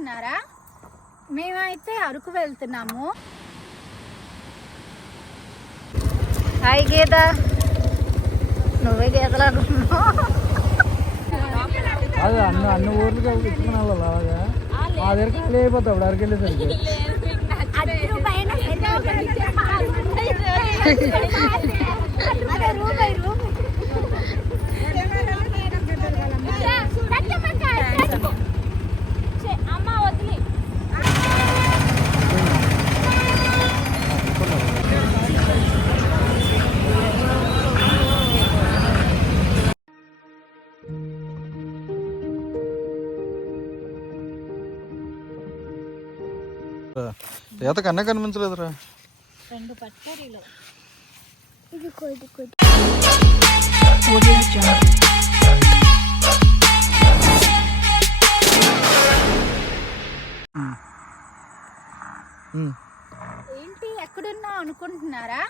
అనుకుంటున్నారా మేమైతే అరకు వెళ్తున్నాము. హాయ్ గీత. నువ్వే గీతలు అనుకున్నావు? అది అన్ని అన్ని ఊర్లకి ఎత్తుకుని వెళ్ళాలి అలాగా? మా దగ్గర ఖాళీ అయిపోతావు అప్పుడు అరకు వెళ్ళేసరికి. ఈత కన్నా కనిపించలేదురా. రెండు పట్టరీలు ఉమ్. ఏంటి ఎక్కడున్నా అనుకుంటున్నారా?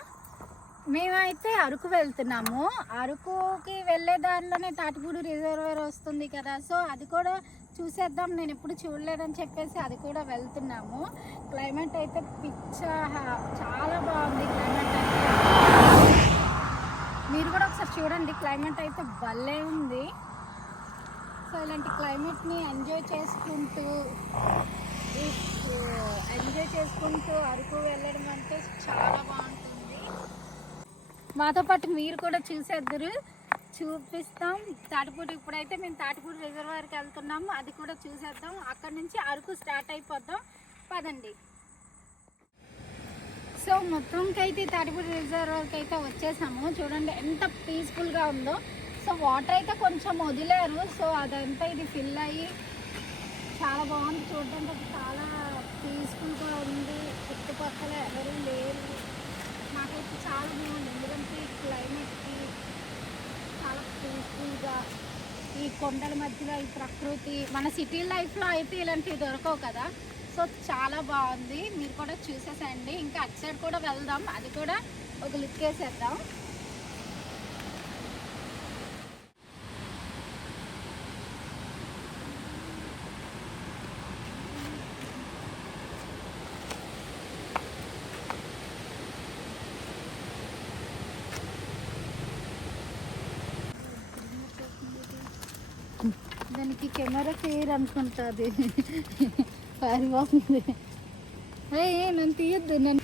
మేమైతే అరకు వెళ్తున్నాము. అరకుకి వెళ్ళే దారిలోనే తాటిపూడి రిజర్వేర్ వస్తుంది కదా. సో అది కూడా చూసేద్దాం నేను ఎప్పుడు చూడలేదని చెప్పేసి అది కూడా వెళ్తున్నాము. క్లైమేట్ అయితే పిచ్చ చాలా బాగుంది క్లైమేట్ అయితే. మీరు కూడా ఒకసారి చూడండి క్లైమేట్ అయితే భలే ఉంది. సో ఇలాంటి క్లైమేట్ని ఎంజాయ్ చేసుకుంటూ ఎంజాయ్ చేసుకుంటూ అరకు వెళ్ళడం అంటే చాలా బాగుంటుంది. మాతో పాటు మీరు కూడా చూసేద్దరు. చూపిస్తాం. తాటిపూడి ఇప్పుడైతే మేము తాటిపూడి రిజర్వాయర్కి వెళ్తున్నాము. అది కూడా చూసేద్దాం. అక్కడ నుంచి అరకు స్టార్ట్ అయిపోద్దాం. పదండి. సో మొత్తంకి అయితే తాటిపూడి రిజర్వాయర్కి అయితే వచ్చేసాము. చూడండి ఎంత పీస్ఫుల్గా ఉందో. సో వాటర్ అయితే కొంచెం వదిలేరు. సో అదంతా ఇది ఫిల్ అయ్యి చాలా బాగుంది. చూడడానికి చాలా పీస్ఫుల్గా ఉంది. చుట్టుపక్కల ఎవరూ లేరు. నాకైతే చాలా బాగుంది. ఎందుకంటే క్లైమేట్కి పీస్ఫుల్గా ఈ కొండల మధ్యలో ఈ ప్రకృతి మన సిటీ లైఫ్లో అయితే ఇలాంటివి దొరకవు కదా. సో చాలా బాగుంది. మీరు కూడా చూసేసండి ఇంకా అటు సైడ్ కూడా వెళ్దాం. అది కూడా ఒక లుక్ వేసేద్దాం. దానికి కెమెరా క్లియర్ అనుకుంటుంది పారిపోతుంది ఏ ఏ, నన్ను తీయద్దు నన్ను.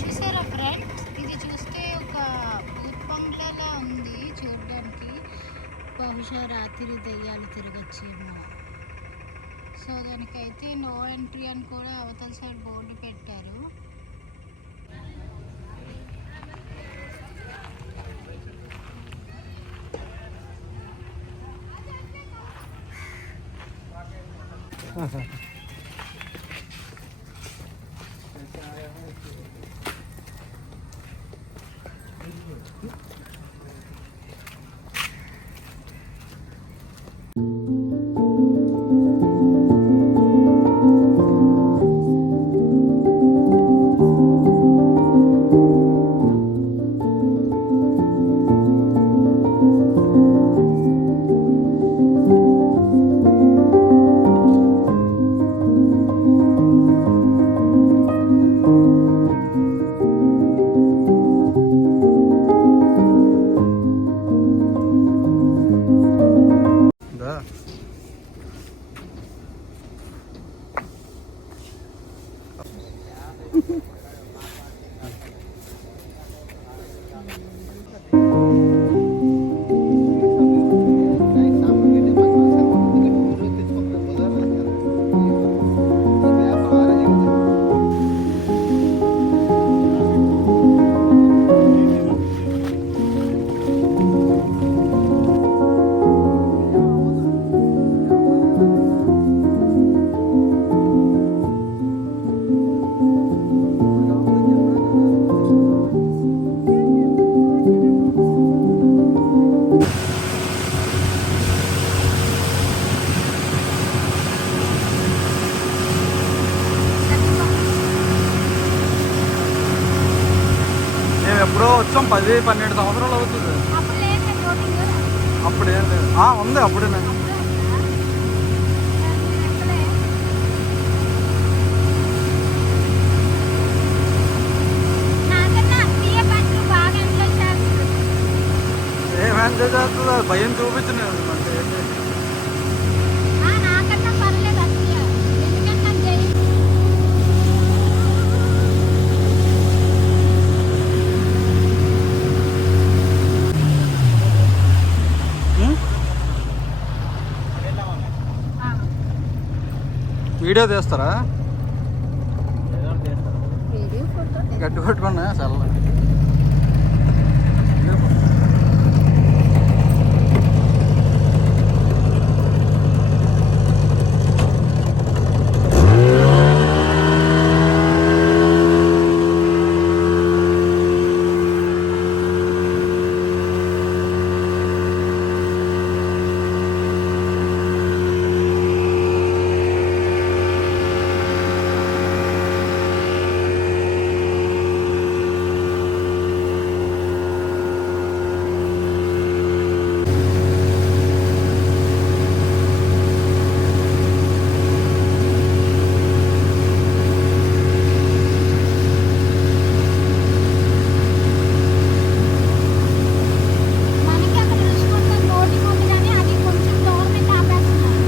చూసారా ఫ్రెండ్స్? ఇది చూస్తే ఒక భూత్ బంగ్లాలా ఉంది చూడడానికి. బహుశా రాత్రి దెయ్యాలు తిరగచ్చేమో. సో దానికైతే నో ఎంట్రీ అని కూడా అవతల సైడ్ బోర్డు పెట్టారు. 呵呵。పది పన్నెండు సంవత్సరాలు అవుతుంది. అప్పుడు లేదు ఉంది అప్పుడేనే. నాకన్నా అత్తయ్య బట్టలు బాగా ఎంజాయ్ చేస్తుంది ఏం ఎంజాయ్ చేస్తుందో భయం చూపించిన వీడియో తీస్తారా? గట్టి కొట్టుకున్నా చల్ల మనకి అక్కడ రుచికొండ బోటింగ్ ఉంది కానీ అది కొంచెం గవర్నమెంట్ ఆపేస్తున్నారు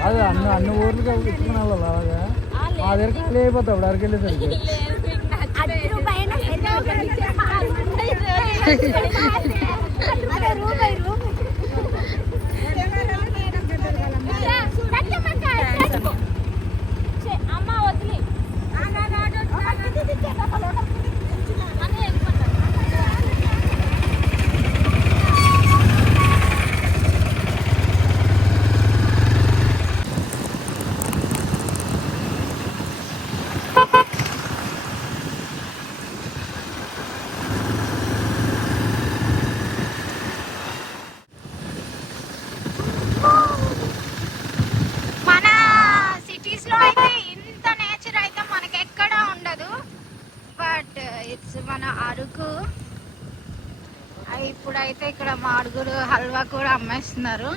అదే అన్ని అన్ని ఊర్లకి ఎత్తుకుని వెళ్ళాలి అలాగా మా దగ్గర ఖాళీ అయిపోతావు అప్పుడు వెళ్ళేసరికి అది అమ్మ వదిలి మన సిటీస్లో అయితే ఇంత నేచర్ అయితే మనకి ఎక్కడా ఉండదు బట్ ఇట్స్ మన అరకు. ఇప్పుడైతే ఇక్కడ మాడుగురు హల్వా కూడా అమ్మేస్తున్నారు.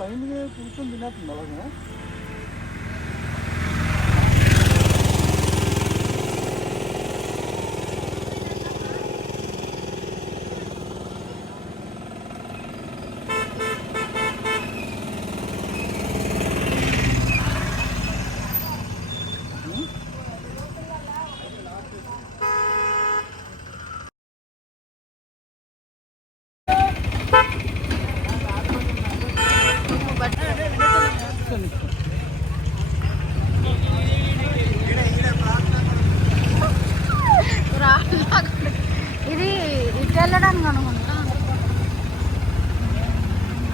అలా చూ పైన కూర్చొని తినేస్తుంది అలాగా ఇది ఇటు వెళ్ళడానికి అనుకుంటా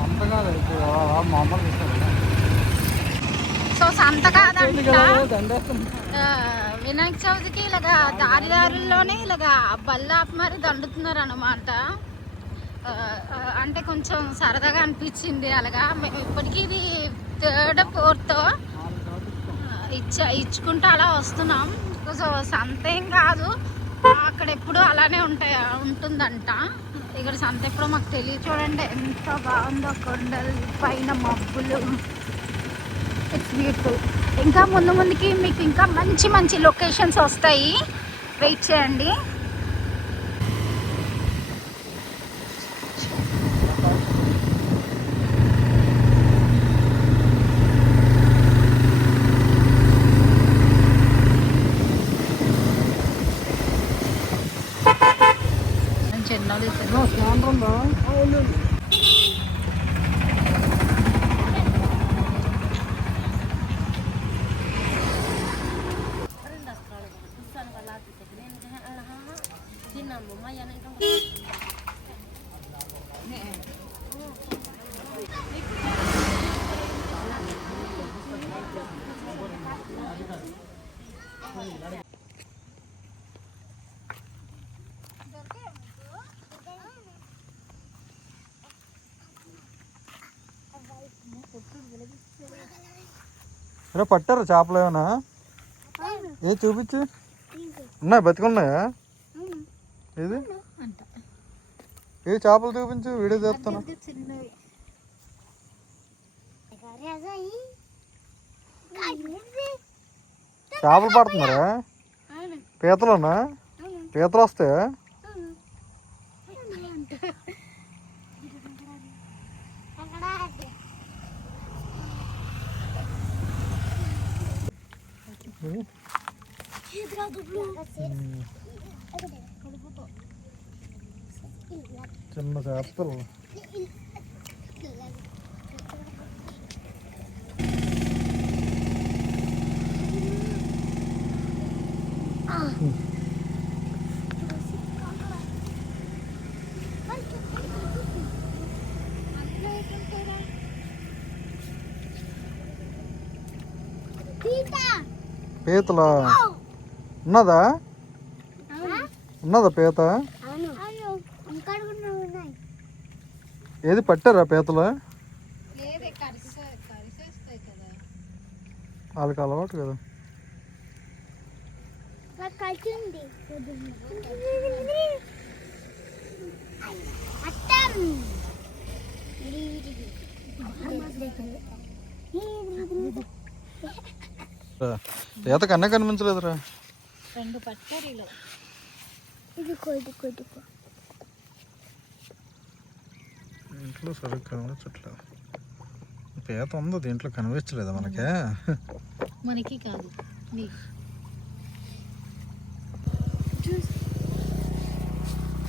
అంతగా ఇప్పుడు మామూలు ఇస్తారు సో సంత కాదంట దండేస్తుంది ఆ, వినాయక చవితికి ఇలాగా దారి దారుల్లోనే ఇలాగా బల్ల ఆపి మరి దండుతున్నారు అనమాట అంటే కొంచెం సరదాగా అనిపించింది అలాగా. మేము ఇప్పటికీ ఇది థర్డ్ ఫోర్త్ ఇచ్చ ఇచ్చుకుంటూ అలా వస్తున్నాం. సో సంత ఏం కాదు. అక్కడ ఎప్పుడు అలానే ఉంటాయి ఉంటుందంట. ఇక్కడ సంత ఎప్పుడో మాకు తెలియదు చూడండి ఎంత బాగుందో కొండలు పైన మబ్బులు. ఇట్స్ బ్యూటిఫుల్ ఇంకా ముందు ముందుకి మీకు ఇంకా మంచి మంచి లొకేషన్స్ వస్తాయి. వెయిట్ చేయండి. రే పట్టారా చేపలు ఏమన్నా ఏ చూపించు. ఉన్నాయి బతికున్నాయా? ఏది? అంట ఏ చేపలు చూపించు వీడియో చేస్తాను చేపలు పడుతున్నారా? పీతలోనా పీతలు వస్తాయా? చిన్న చేపలు పీతలా? ఉన్నదా? ఉన్నదా పీత? ఏది పట్టారా పీతలు? వాళ్ళకి అలవాటు కదా. అత్తం. పీత కన్నా కనిపించలేదురా. రెండు పచ్చడిలో ఇది కొద్ది కొద్దికో ఇంట్లో సరిగ్గా కనిపించట్లేదు పీత ఉందో దీంట్లో కనిపించలేదా మనకే? మనకి కాదు.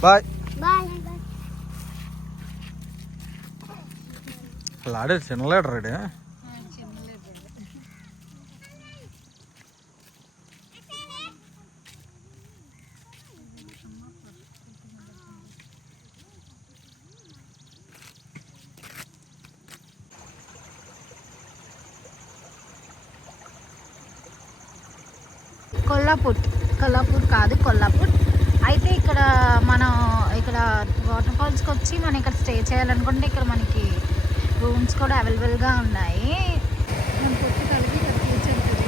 బాయ్. లాడే చిన్నలేడు రెడీ కొల్లాపూర్. కొల్లాపూర్ కాదు కొల్లాపూర్. అయితే ఇక్కడ మనం ఇక్కడ వాటర్ ఫాల్స్కి వచ్చి మనం ఇక్కడ స్టే చేయాలనుకుంటే ఇక్కడ మనకి రూమ్స్ కూడా అవైలబుల్గా ఉన్నాయి మనం కొట్టి కలిపి ఇక్కడ కూర్చుంటుంది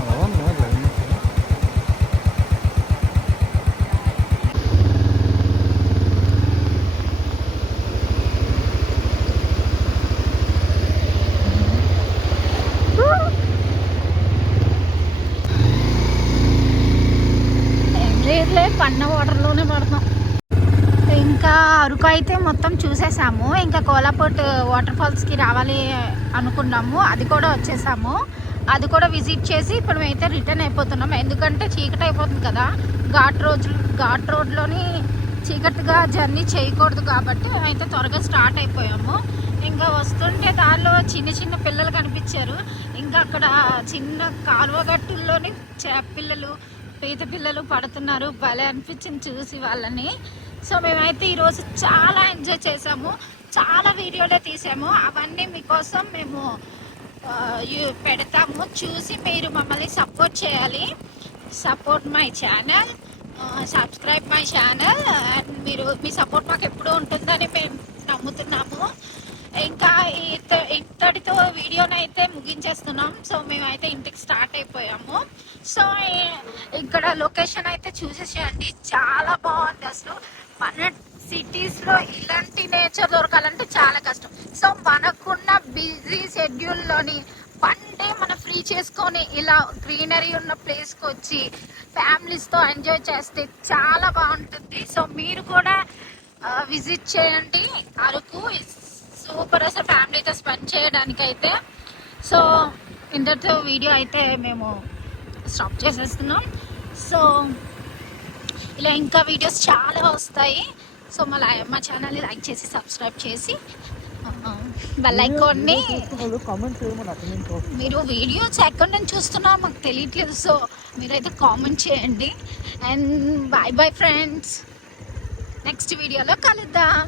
అలా ఉంది క్లైమేట్ ఏం లేదులే పన్న వాటర్లోనే పడతాం ఇంకా అరకు అయితే మొత్తం చూసేసాము. ఇంకా కోలాపూట్ వాటర్ ఫాల్స్కి uh, రావాలి అనుకున్నాము. అది కూడా వచ్చేసాము. అది కూడా విజిట్ చేసి ఇప్పుడు మేమైతే రిటర్న్ అయిపోతున్నాం. ఎందుకంటే చీకటి అయిపోతుంది కదా. ఘాట్ రోజులు ఘాట్ రోడ్లోని చీకటిగా జర్నీ చేయకూడదు కాబట్టి అయితే త్వరగా స్టార్ట్ అయిపోయాము. ఇంకా వస్తుంటే దానిలో చిన్న చిన్న పిల్లలు కనిపించారు. ఇంకా అక్కడ చిన్న కాలువ గట్టుల్లోని చేప పిల్లలు పీత పిల్లలు పడుతున్నారు. భలే అనిపించింది చూసి వాళ్ళని. సో మేమైతే ఈరోజు చాలా ఎంజాయ్ చేసాము. చాలా వీడియోలే తీసాము. అవన్నీ మీకోసం మేము పెడతాము. చూసి మీరు మమ్మల్ని సపోర్ట్ చేయాలి. Support my channel subscribe my channel and మీరు మీ సపోర్ట్ మాకు ఎప్పుడూ ఉంటుందని మేము నమ్ముతున్నాము. ఇంకా ఇత- ఇంతటితో వీడియోనైతే ముగించేస్తున్నాం. సో మేమైతే ఇంటికి స్టార్ట్ అయిపోయాము. సో ఇక్కడ లొకేషన్ అయితే చూసేసేయండి. చాలా బాగుంది అసలు. మన సిటీస్లో ఇలాంటి నేచర్ దొరకాలంటే చాలా కష్టం. సో మనకున్న బిజీ షెడ్యూల్లోని వన్ డే మనం ఫ్రీ చేసుకొని ఇలా గ్రీనరీ ఉన్న ప్లేస్కి వచ్చి ఫ్యామిలీస్తో ఎంజాయ్ చేస్తే చాలా బాగుంటుంది. సో మీరు కూడా విజిట్ చేయండి. అరకు సూపర్ అసలు ఫ్యామిలీతో స్పెండ్ చేయడానికి అయితే సో ఇంతటితో వీడియో అయితే మేము స్టాప్ చేసేస్తున్నాం. సో ఇలా ఇంకా వీడియోస్ చాలా వస్తాయి. సో మా మా ఛానల్ని లైక్ చేసి సబ్స్క్రైబ్ చేసి బెల్ ఐకాన్ని మీరు వీడియోస్ ఎక్కడి నుంచి చూస్తున్నారో మాకు తెలియట్లేదు. సో మీరైతే కామెంట్ చేయండి. And bye bye friends next వీడియోలో కలుద్దాం.